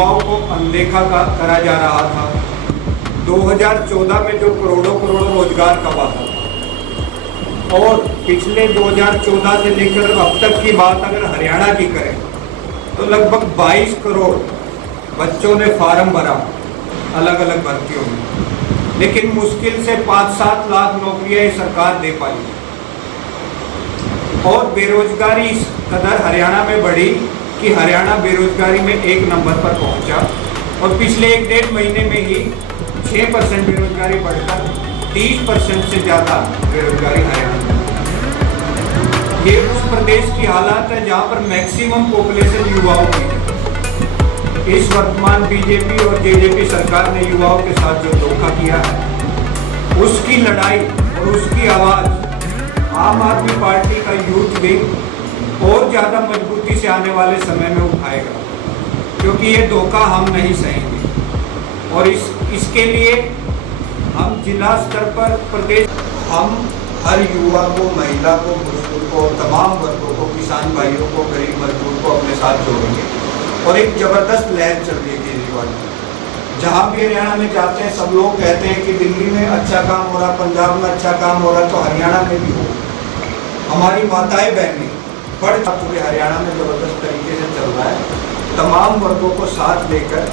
युवाओं को अनदेखा करा जा रहा था। 2014 में जो करोड़ों करोड़ों रोजगार कमा था और पिछले 2014 से लेकर अब तक की बात अगर हरियाणा की करें तो लगभग 22 करोड़ बच्चों ने फार्म भरा अलग अलग भर्तियों में, लेकिन मुश्किल से 5-7 लाख नौकरियां ये सरकार दे पाई और बेरोजगारी इस कदर हरियाणा में बढ़ी कि हरियाणा बेरोजगारी में 1 नंबर पर पहुंचा और पिछले 1-1.5 महीने में ही 6% बेरोजगारी बढ़कर 30% से ज़्यादा बेरोजगारी हरियाणा में। ये उस प्रदेश की हालत है जहाँ पर मैक्सिमम पॉपुलेशन युवाओं की है। इस वर्तमान बीजेपी और जेजेपी सरकार ने युवाओं के साथ जो धोखा किया है उसकी लड़ाई और उसकी आवाज़ आम आदमी पार्टी का यूथ विंग और ज़्यादा मजबूती से आने वाले समय में उठाएगा, क्योंकि ये धोखा हम नहीं सहेंगे। और इसके लिए हम जिला स्तर पर प्रदेश हम हर युवा को, महिला को, बुजुर्ग को, तमाम वर्गों को, किसान भाइयों को, गरीब मजदूर को अपने साथ जोड़ेंगे और एक ज़बरदस्त लहर चल रही है केजरीवाल की। जहाँ भी हरियाणा में जाते हैं सब लोग कहते हैं कि दिल्ली में अच्छा काम हो रहा, पंजाब में अच्छा काम हो रहा, तो हरियाणा में भी हो। हमारी माताएं बहनें बढ़ पूरे हरियाणा में ज़बरदस्त तरीके से चल रहा है। तमाम वर्गों को साथ लेकर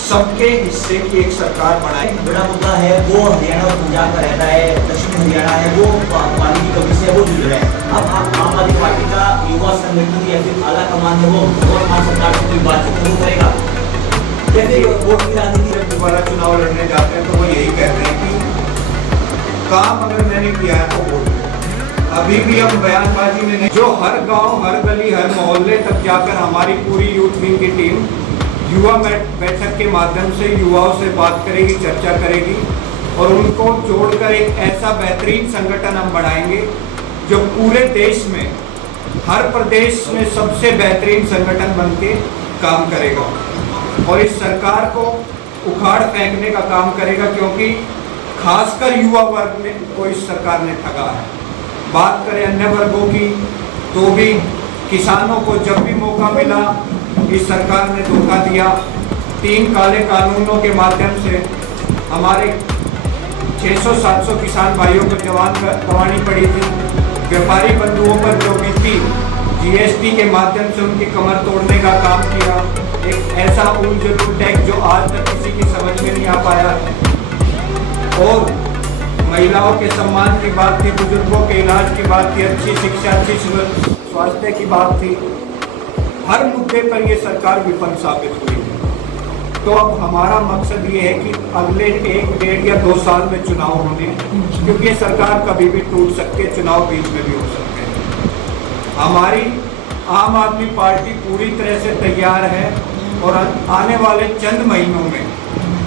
सबके हिस्से की एक सरकार बनाई। बड़ा मुद्दा है वो हरियाणा और पंजाब का रहता है, दक्षिण हरियाणा है वो पानी की कमी से वो जूझ रहे हैं। अब आम आदमी पार्टी का युवा संगठन या फिर आला कमान है वो वर्तमान सरकार से कोई बातचीत नहीं करेगा। जैसे वोट की राजनीति जब दोबारा चुनाव लड़ने जाते हैं तो वो यही कहते हैं कि काम अगर मैंने किया है तो वोट। अभी भी हम बयानबाजी में नहीं, जो हर गाँव, हर गली, हर मोहल्ले तक जाकर हमारी पूरी यूथ विंग की टीम युवा बैठक के माध्यम से युवाओं से बात करेगी, चर्चा करेगी और उनको जोड़कर एक ऐसा बेहतरीन संगठन हम बढ़ाएंगे जो पूरे देश में, हर प्रदेश में सबसे बेहतरीन संगठन बन के काम करेगा और इस सरकार को उखाड़ फेंकने का काम करेगा, क्योंकि खासकर युवा वर्ग को इस सरकार ने ठगा है। बात करें अन्य वर्गों की तो भी किसानों को जब भी मौका मिला इस सरकार ने धोखा दिया। 3 काले कानूनों के माध्यम से हमारे 600-700 किसान भाइयों को जान गंवानी पड़ी थी। व्यापारी बंधुओं पर जो बीती जीएसटी के माध्यम से उनकी कमर तोड़ने का काम किया, एक ऐसा उलझुल टैक्स जो आज तक किसी की समझ में नहीं आ पाया। और महिलाओं के सम्मान की बात थी, बुजुर्गों के इलाज की बात थी, अच्छी शिक्षा, अच्छी स्वास्थ्य की बात थी। हर मुद्दे पर ये सरकार विफल साबित हुई है। तो अब हमारा मकसद ये है कि अगले 1-1.5 या 2 साल में चुनाव होने, क्योंकि ये सरकार कभी भी टूट सकती है, चुनाव बीच में भी हो सकते हैं। हमारी आम आदमी पार्टी पूरी तरह से तैयार है और आने वाले चंद महीनों में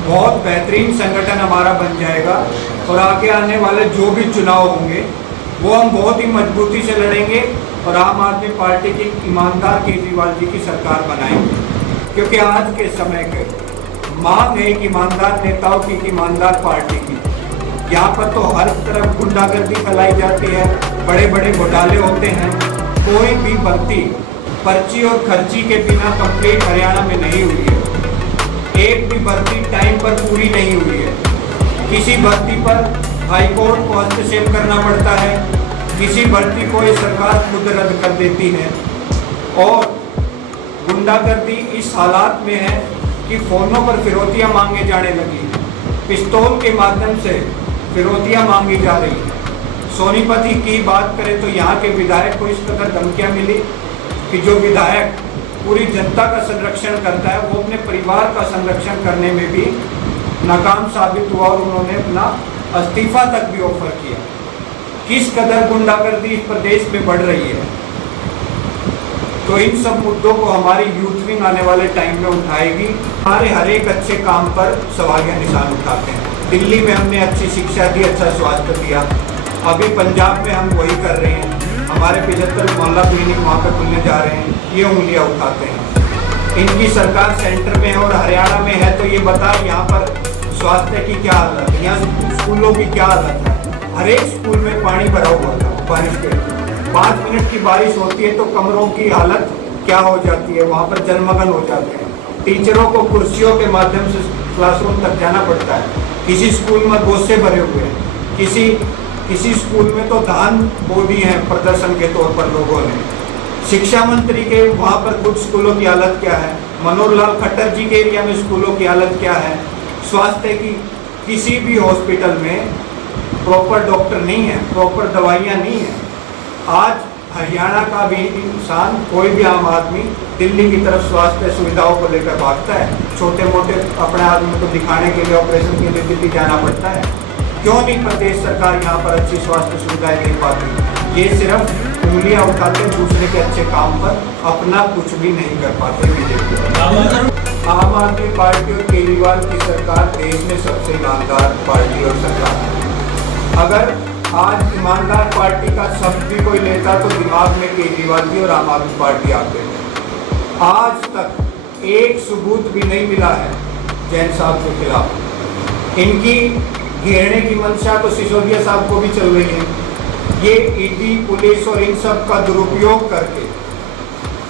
बहुत बेहतरीन संगठन हमारा बन जाएगा और आगे आने वाले जो भी चुनाव होंगे वो हम बहुत ही मजबूती से लड़ेंगे और आम आदमी पार्टी की ईमानदार केजरीवाल जी की सरकार बनाएंगे, क्योंकि आज के समय के मांग है एक ईमानदार नेताओं की, ईमानदार पार्टी की। यहाँ पर तो हर तरफ गुंडागर्दी फैलाई जाती है, बड़े बड़े घोटाले होते हैं। कोई भी भर्ती पर्ची और खर्ची के बिना कंप्लीट हरियाणा में नहीं हुई है। एक भी भर्ती टाइम पर पूरी नहीं हुई है। किसी भर्ती पर हाईकोर्ट को हस्तक्षेप करना पड़ता है, किसी भर्ती को ये सरकार खुद रद्द कर देती है। और गुंडागर्दी इस हालात में है कि फ़ोनों पर फिरौतियाँ मांगे जाने लगी, पिस्तौल के माध्यम से फिरौतियाँ मांगी जा रही हैं। सोनीपत की बात करें तो यहाँ के विधायक को इस कदर धमकियाँ मिली कि जो विधायक पूरी जनता का संरक्षण करता है वो अपने परिवार का संरक्षण करने में भी नाकाम साबित हुआ और उन्होंने अपना इस्तीफा तक भी ऑफर किया। किस कदर गुंडागर्दी इस प्रदेश में बढ़ रही है। तो इन सब मुद्दों को हमारी यूथ विंग आने वाले टाइम में उठाएगी। हमारे हर एक अच्छे काम पर सवालिया निशान उठाते हैं। दिल्ली में हमने अच्छी शिक्षा दी, अच्छा स्वास्थ्य दिया, अभी पंजाब में हम वही कर रहे हैं। हमारे 75 मोहल्ला क्लिनिक वहाँ पर खुलने जा रहे हैं, ये उंगलियाँ उठाते हैं। इनकी सरकार सेंटर में है और हरियाणा में है, तो ये बताओ यहाँ पर स्वास्थ्य की क्या हालत है, यहाँ स्कूलों की क्या हालत है। हर एक स्कूल में पानी भरा हुआ था बारिश के। 5 मिनट की बारिश होती है तो कमरों की हालत क्या हो जाती है, वहाँ पर जलमग्न हो जाते हैं। टीचरों को कुर्सियों के माध्यम से क्लासरूम तक जाना पड़ता है। किसी स्कूल में गोसे भरे हुए हैं, किसी स्कूल में तो धान बो दिए हैं प्रदर्शन के तौर पर लोगों ने। शिक्षा मंत्री के वहाँ पर कुछ स्कूलों की हालत क्या है, मनोहर लाल खट्टर जी के एरिया में स्कूलों की हालत क्या है, स्वास्थ्य की किसी भी हॉस्पिटल में प्रॉपर डॉक्टर नहीं है, प्रॉपर दवाइयाँ नहीं है। आज हरियाणा का भी इंसान, कोई भी आम आदमी दिल्ली की तरफ स्वास्थ्य सुविधाओं को लेकर भागता है। छोटे मोटे अपने आदमी को दिखाने के लिए, ऑपरेशन के लिए दिल्ली जाना पड़ता है। क्यों नहीं प्रदेश सरकार यहाँ पर अच्छी स्वास्थ्य सुविधाएं दे पाती? ये सिर्फ उंगलियां उठाते दूसरे के अच्छे काम पर, अपना कुछ भी नहीं कर पाते बीजेपी। आम आदमी पार्टी और केजरीवाल की सरकार देश में सबसे ईमानदार पार्टी और सरकार है। अगर आज ईमानदार पार्टी का शब्द भी कोई लेता तो दिमाग में केजरीवाल जी और आम आदमी पार्टी आते हैं। आज तक एक सबूत भी नहीं मिला है जैन साहब के खिलाफ। इनकी घेरने की मंशा तो सिसोदिया साहब को भी चल रही है। ये ईडी, पुलिस और इन सब का दुरुपयोग करके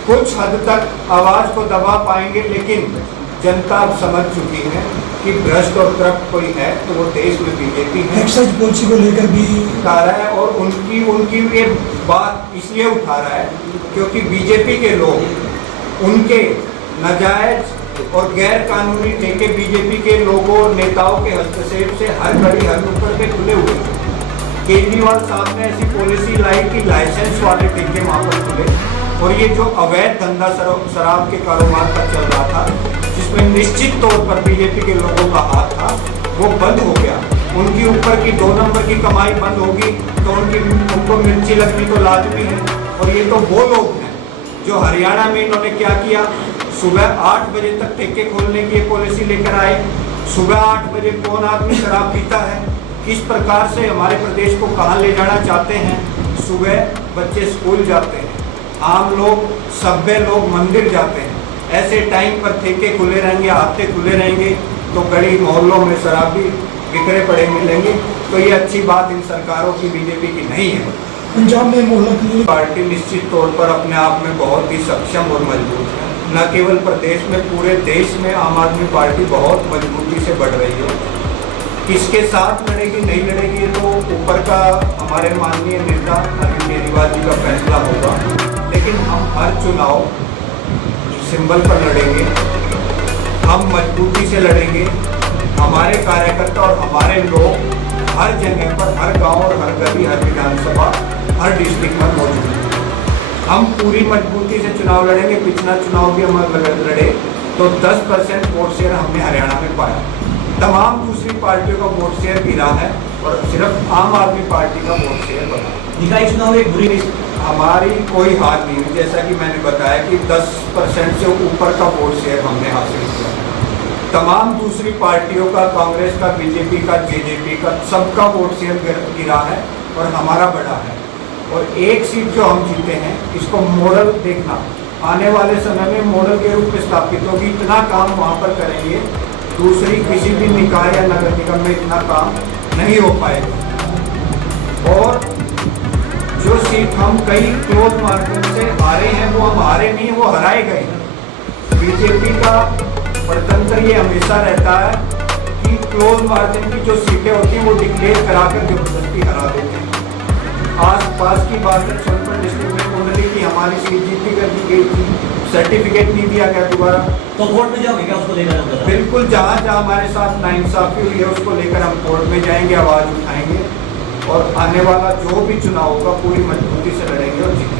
कुछ हद तक आवाज को दबा पाएंगे, लेकिन जनता अब समझ चुकी है कि भ्रष्ट और करप्ट कोई है तो वो देश में बीजेपी है। एक्साइज पॉलिसी को लेकर भी उठा रहा है, और उनकी ये बात इसलिए उठा रहा है क्योंकि बीजेपी के लोग उनके नाजायज और गैर कानूनी ठेके बीजेपी के लोगों और नेताओं के हस्तक्षेप से हर घड़ी हर नुक्कड़ पे खुले हुए हैं। केजरीवाल साहब ने ऐसी पॉलिसी लाई कि लाइसेंस वाले ठेके वहाँ पर खुले, और ये जो अवैध धंधा शराब के कारोबार का चल रहा था, जिसमें निश्चित तौर पर बीजेपी के लोगों का हाथ था, वो बंद हो गया। उनकी ऊपर की 2 नंबर की कमाई बंद होगी तो उनको मिर्ची लगनी तो लाजमी है। और ये तो वो लोग हैं जो हरियाणा में इन्होंने क्या किया, सुबह 8 बजे तक ठेके खोलने की पॉलिसी लेकर आए। सुबह 8 बजे कौन आदमी शराब पीता है? किस प्रकार से हमारे प्रदेश को कहाँ ले जाना चाहते हैं? सुबह बच्चे स्कूल जाते हैं, आम लोग, सभ्य लोग मंदिर जाते हैं। ऐसे टाइम पर ठेके खुले रहेंगे, हाथे खुले रहेंगे तो गली मोहल्लों में शराबी बिखरे पड़े मिलेंगे। तो ये अच्छी बात इन सरकारों की, बीजेपी की नहीं है। पंजाब में मोहल्ला पार्टी निश्चित तौर पर अपने आप में बहुत ही सक्षम और मजबूत है। न केवल प्रदेश में, पूरे देश में आम आदमी पार्टी बहुत मजबूती से बढ़ रही है। किसके साथ लड़ेगी नहीं लड़ेगी ये तो ऊपर का हमारे माननीय नेता अरविंद केजरीवाल जी का फैसला होगा, लेकिन हम हर चुनाव सिंबल पर लड़ेंगे, हम मजबूती से लड़ेंगे। हमारे कार्यकर्ता और हमारे लोग हर जगह पर, हर गांव और हर गली, हर विधानसभा, हर डिस्ट्रिक्ट में मौजूद हैं। हम पूरी मजबूती से चुनाव लड़ेंगे। पिछला चुनाव भी हम लड़े तो 10% वोट शेयर हमने हरियाणा में पाया। तमाम दूसरी पार्टियों का वोट शेयर गिरा है और सिर्फ आम आदमी पार्टी का वोट शेयर बढ़ा। निकाय चुनाव एक बुरी, हमारी कोई हार नहीं हुई। जैसा कि मैंने बताया कि 10% से ऊपर का वोट शेयर हमने हासिल किया। तमाम दूसरी पार्टियों का, कांग्रेस का, बीजेपी का, जेजेपी का, सबका वोट शेयर गिरा है और हमारा बढ़ा है। और एक सीट जो हम जीते हैं, इसको मॉडल देखना, आने वाले समय में मॉडल के रूप में स्थापित होगी। इतना काम वहाँ पर करेंगे, दूसरी किसी भी निकाय या नगर निगम में इतना काम नहीं हो पाएगा। और जो सीट हम कई क्लोज मार्जिन से हारे हैं, वो हम हारे नहीं, वो हराए गए हैं। बीजेपी का प्रतंत्र ये हमेशा रहता है कि क्लोज मार्जिन की जो सीटें होती हैं वो डिक्लेयर कराकर जबरदस्ती हरा देते हैं। आस पास की बात है, सोनभद्र डिस्ट्रिक्ट में कुंडली की हमारी सीट जीती कर दी गई थी, सर्टिफिकेट नहीं दिया गया दोबारा। तो कोर्ट में जाओगे क्या उसको लेकर? बिल्कुल, जहाँ जहाँ हमारे साथ नाइंसाफी हुई है उसको लेकर हम कोर्ट में जाएंगे, आवाज़ उठाएंगे और आने वाला जो भी चुनाव होगा पूरी मजबूती से लड़ेंगे और जीतेंगे।